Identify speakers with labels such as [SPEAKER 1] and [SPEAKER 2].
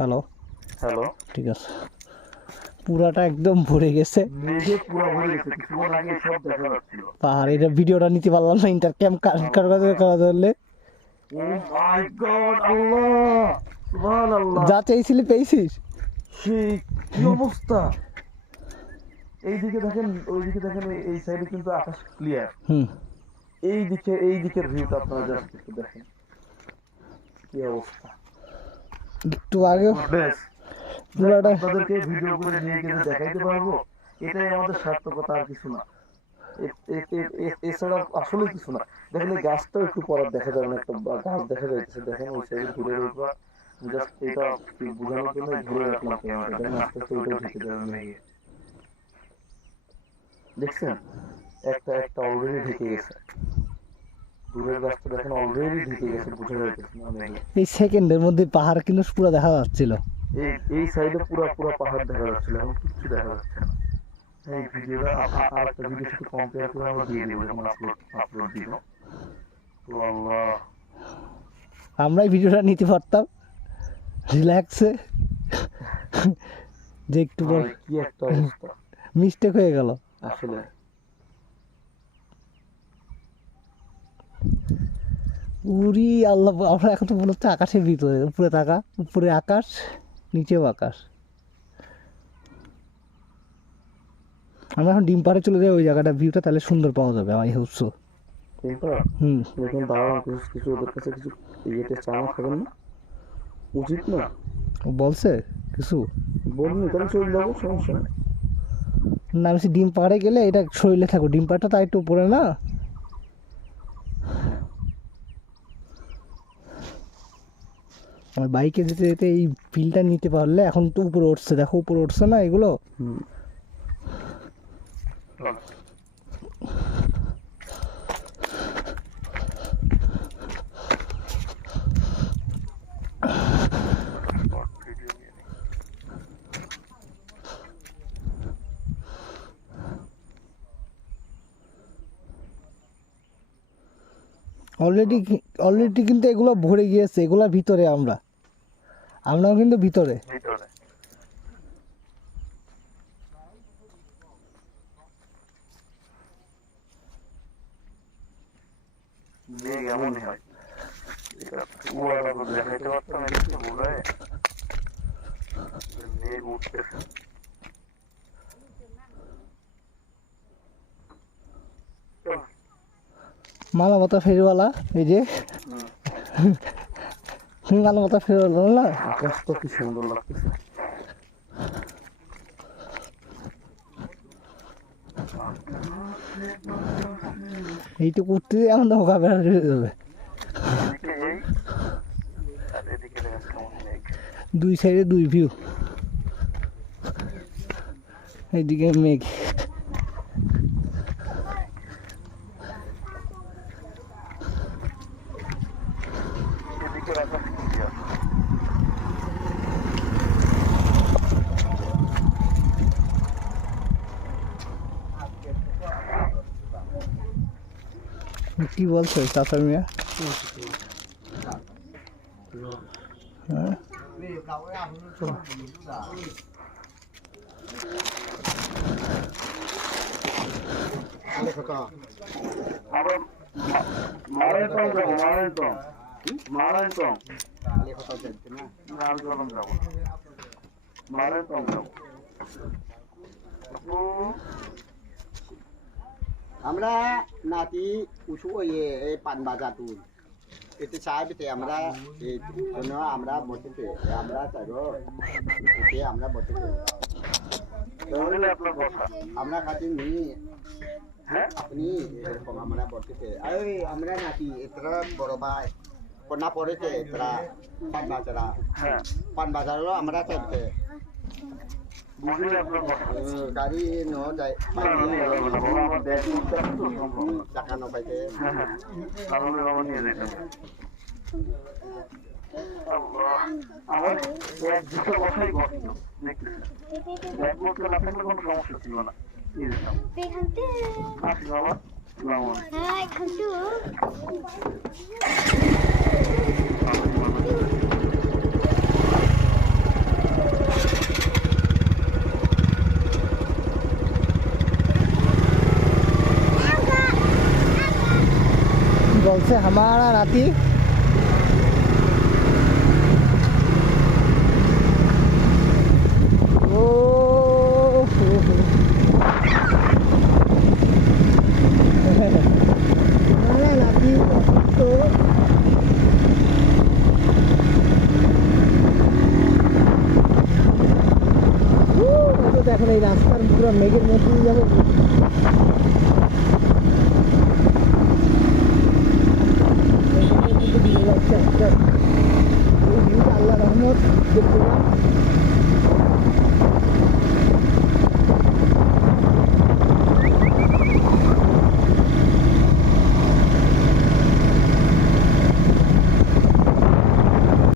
[SPEAKER 1] Hello
[SPEAKER 2] hello
[SPEAKER 1] ঠিক আছে। পুরাটা একদম ভরে গেছে। পাহাড় এটা ভিডিওটা নিতে পারলাম না ইন্টার ক্যাম্প কার কাছে করা ধরলে
[SPEAKER 2] ও মাই গড আল্লাহ! সুবহানাল্লাহ।
[SPEAKER 1] যা চাইছিলি পেয়েছিস?
[SPEAKER 2] কি অবস্থা? এইদিকে দেখেন ওইদিকে দেখেন এই- সাইডে কিন্তু আকাশ ক্লিয়ার
[SPEAKER 1] হুম।
[SPEAKER 2] এই দিকে এই দিকের ভিউটা আপনারা জাস্ট দেখেন। কি অবস্থা?
[SPEAKER 1] একটু আগে
[SPEAKER 2] আপনাদেরকে ভিডিও করে নিয়ে গিয়ে দেখাইতে পারব। এটাই আমাদের সার্থকতা আর কিছু না। এছাড়া আসলে কিছু না। দেখেন এই গাছটাও একটু পরে দেখা যাবে না একটা গাছ দেখা যাইতেছে। দেখেন ওই সাইডে ঘুরে রয়েছে। জাস্ট এটা বোঝানোর জন্য ঘুরে রাখলাম ক্যামেরাটা দেখেন আস্তে আস্তে ওইটাও ঢেকে যাবে মেঘে দেখছেন? একটা একটা অলরেডি ঢেকে গেছে। দূরের গাছটা দেখেন অলরেডি ঢেকে গেছে বোঝা যাইতেছে না
[SPEAKER 1] এই সেকেন্ডের মধ্যে পাহাড় কিন্তু পুরো দেখা যাচ্ছিল।
[SPEAKER 2] এই এই সাইডে পুরো পুরো পাহাড় দেখা যাচ্ছিল এখন কিচ্ছু দেখা যাচ্ছে না। এই ভিডিওটা আর একটা ভিডিওর সাথে কম্পেয়ার করে আমরা দিয়ে দেবো যখন আপলোড আপলোড দিব। তো আল্লাহ
[SPEAKER 1] আমরাই ভিডিওটা নিতে পারতাম। রিল্যাক্সে। যে একটু
[SPEAKER 2] কি একটা অবস্থা।
[SPEAKER 1] মিস্টেক হয়ে গেল।
[SPEAKER 2] আসলে
[SPEAKER 1] উরি আল্লাহ আমরা এখন তো মনে হচ্ছে আকাশের ভিতরে। উপরে তাকা উপরে আকাশ নিচেও আকাশ। আমরা এখন ডিম পাড়ে চলে যাই ওই জায়গাটা ভিউটা তাহলে সুন্দর পাওয়া যাবে আমার হচ্ছে
[SPEAKER 2] এরপর
[SPEAKER 1] হুম।
[SPEAKER 2] দেখুন দাঁড়ান কিছু কিছু ওদের কাছে কিছু ইয়েতে চানা খাবেন না। উচিত না।
[SPEAKER 1] বলছে কিছু?
[SPEAKER 2] বলুন তাহলে চলে যাব সমস্যা নেই।
[SPEAKER 1] না আমি ডিম পাড়ে গেলে এটা শরীরে থাকো ডিম পাড়টা তাই একটু উপরে না বাইকে যেতে যেতে এই ফিলটা নিতে পারলে এখন তো উপরে উঠছে দেখো উপরে উঠছে না এগুলো? অলরেডি অলরেডি কিন্তু এগুলো ভরে গিয়েছে এগুলো ভিতরে আমরা। আমরাও কিন্তু ভিতরে।
[SPEAKER 2] ভিতরে। মেঘ এমনই হয়। এটা কুয়ারা দেখাইতে পারতাম একটু বোঝায় মেঘ উঠতেছে
[SPEAKER 1] মালামাতা ফেরিওয়ালা এই যে। মালামাতা ফেরিওয়ালা না?
[SPEAKER 2] আকাশ তো কি সুন্দর লাগতেছে।
[SPEAKER 1] আমাদের হোকা বেড়া যাবে। দুই সাইডে দুই ভিউ এইদিকে মেঘ
[SPEAKER 2] এদিকে আকাশ ক্লিয়ার
[SPEAKER 1] কি বলছো চাচা মিয়া হ্যাঁ
[SPEAKER 2] আমরা মারাইতম যাব মারাইতম মারাইতম নারকলম যাব মারাইতম যাব
[SPEAKER 3] আমরা নাতি উঁচু ইয়ে এই পান বাজার তুল এতে চাই পেতে আমরা এই জন্য আমরা বসেছে আমরা চাইব এতে আমরা
[SPEAKER 2] বুঝলে
[SPEAKER 3] আমরা খাতি নি।
[SPEAKER 2] হ্যাঁ?
[SPEAKER 3] আপনি এরকম আমরা বসেছে এই আমরা নাতি এতটা বড় ভাই। কন্যা পড়েছে এতটা পান বাজারা
[SPEAKER 2] হ্যাঁ।
[SPEAKER 3] পান বাজারও আমরা চাইতে গাড়ি ন যায় টাকা ন পাইতে
[SPEAKER 2] আমার এক দুটো কথাই কষ্ট দেখতেছেন এক না থাকলে কোনো সমস্যা ছিল না
[SPEAKER 4] খাসু
[SPEAKER 1] বলছে হামারা নাতি ও হো হো। হামারা নাতি তো উ, আমরা তো এখন এই রাস্তার পুরো মেঘের মধ্যে দিয়ে যাব